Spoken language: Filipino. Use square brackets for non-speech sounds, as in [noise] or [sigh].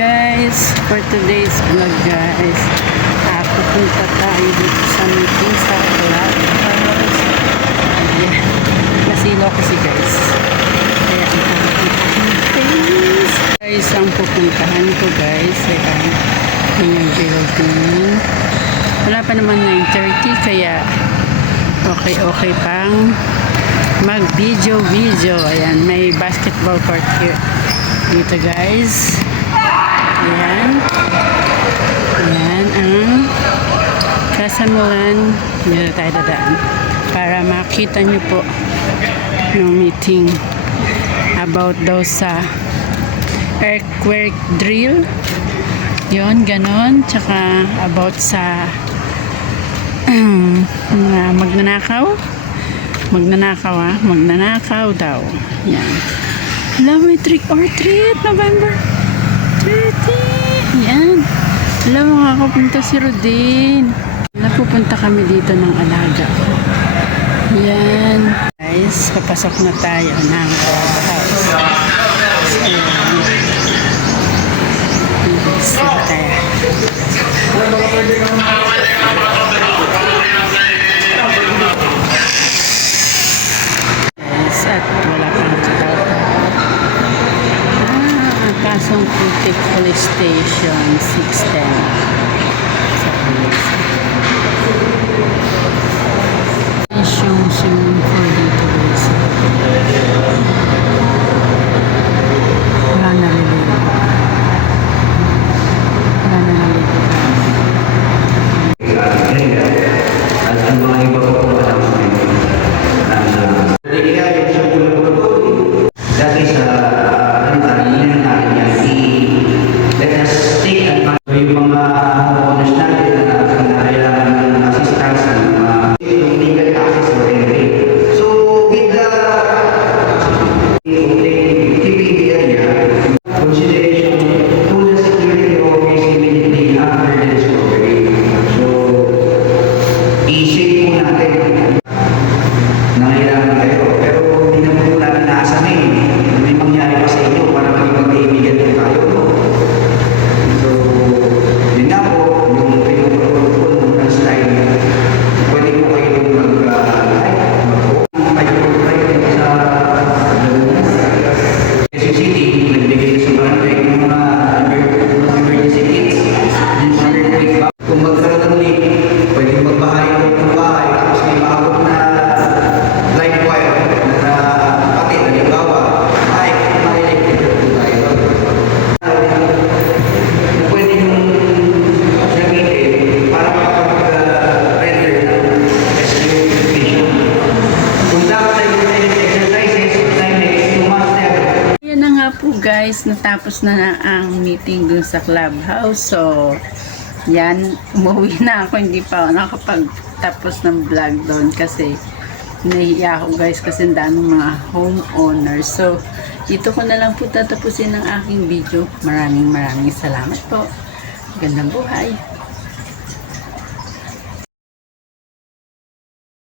Guys, for today's vlog guys, uh, pupunta tayo dito sa meeting sa Clubhouse. Ayan, nasilo kasi guys. Kaya ang face. Guys, ang pupuntahan ko guys, ayan, yung building. Wala pa naman 9.30 kaya okay okay pang mag video video. Ayan, may basketball court here. Dito guys. Ayan. Ayan ang kasamulan. Dito tayo dadaan. Para makita nyo po yung meeting about daw sa earthquake drill. Yon ganon. Tsaka about sa [clears throat] mga magnanakaw. Magnanakaw ah. Magnanakaw daw. Yan. Alam, may trick or treat. November 30. Yan. Alam, makakapunta si Rodin. Napupunta kami dito ng alaga. Yan. Guys, papasok na tayo ng clubhouse. Ayan. Yes, tayo. Pasong Putik Police Station 610. Sa police. de guys, natapos na, ang meeting dun sa clubhouse. So, yan, umuwi na ako. Hindi pa ako nakapagtapos ng vlog doon kasi nahiya ako guys kasi daming mga homeowners. So, dito ko na lang po tatapusin ang aking video. Maraming maraming salamat po. Gandang buhay.